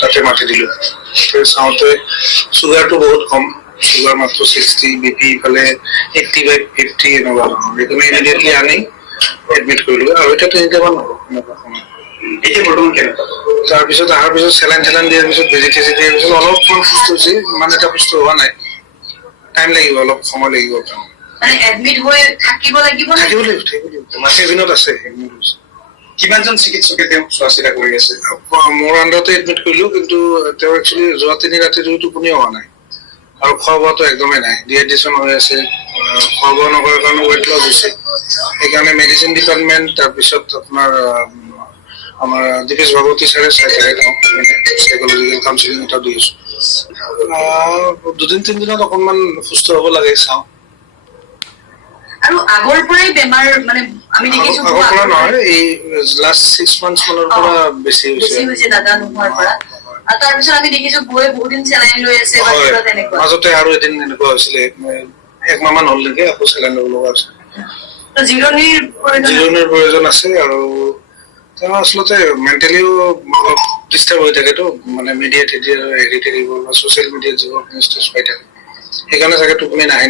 তাতে মাতি দিলো চাওঁতে চুগাৰটো বহুত কম চুগাৰ মাত্ৰ 60 বিপি ইফালে 85-50 এনেকুৱা সেইকাৰণে ইমিডিয়েটলি আনি এডমিট কৰিলো আৰু এতিয়া 3 মাহ এনেকুৱা সময় এতিয়া বৰ্তমান কেনেকুৱা তাৰপিছত অহাৰ পিছত চেলাইন দিয়াৰ পিছত ভেজিটেবল দিয়াৰ পিছত অলপমান সুস্থ হৈছে মানে এটা সুস্থ হোৱা নাই টাইম লাগিব অলপ সময় লাগিব মানে এডমিট হৈ থাকিব লাগিব কেবিনত আছে কিমানজন চিকিৎসকে তেওঁক চোৱা চিতা কৰি আছে মোৰ আণ্ডাৰতে এডমিট কৰিলো কিন্তু তেওঁ একচুৱেলি যোৱা 3 ৰাতি টোপনি হোৱা নাই আৰু খোৱা বোৱাটো একদমেই নাই ডিহাইড্ৰেশ্যন হৈ আছে খোৱা বোৱা নকৰাৰ কাৰণে ৱেইট লছ হৈছে সেইকাৰণে মেডিচিন ডিপাৰ্টমেণ্ট তাৰপিছত আপোনাৰ আমাৰ দীপেশ ভাগৱতী ছাৰে চাই থাকে তেওঁক চাইকলজিকেল কাউন্সিলিং এটা দি আছো 2-3 দিনত অকণমান সুস্থ হ'ব লাগে চাওঁ আৰু আগৰ পৰাই বেমাৰ মানে আমি দেখিছো আগৰ পৰা নহয় এই লাষ্ট 6 মান্থছ মানৰ পৰা বেছি হৈছে দাদা নোহোৱাৰ পৰা আৰু তাৰপিছত আমি দেখিছো বৌয়ে বহুত দিন চেলাইন লৈ আছে বা কিবা তেনেকুৱা মাজতে আৰু এদিন এনেকুৱা হৈছিলে 1 মাহ মান হ'ল নেকি আকৌ চেলাইন ল'ব লগা হৈছে জিৰণিৰ প্ৰয়োজন আছে আৰু তেওঁ আচলতে মেণ্টেলিও অলপ ডিষ্টাৰ্ব হৈ থাকেতো মানে মিডিয়াত এতিয়া হেৰি থাকিব বা ছ'চিয়েল মিডিয়াত যিবোৰ ষ্ট্ৰেছ পাই থাকে সেইকাৰণে চাগে টোপনি নাহে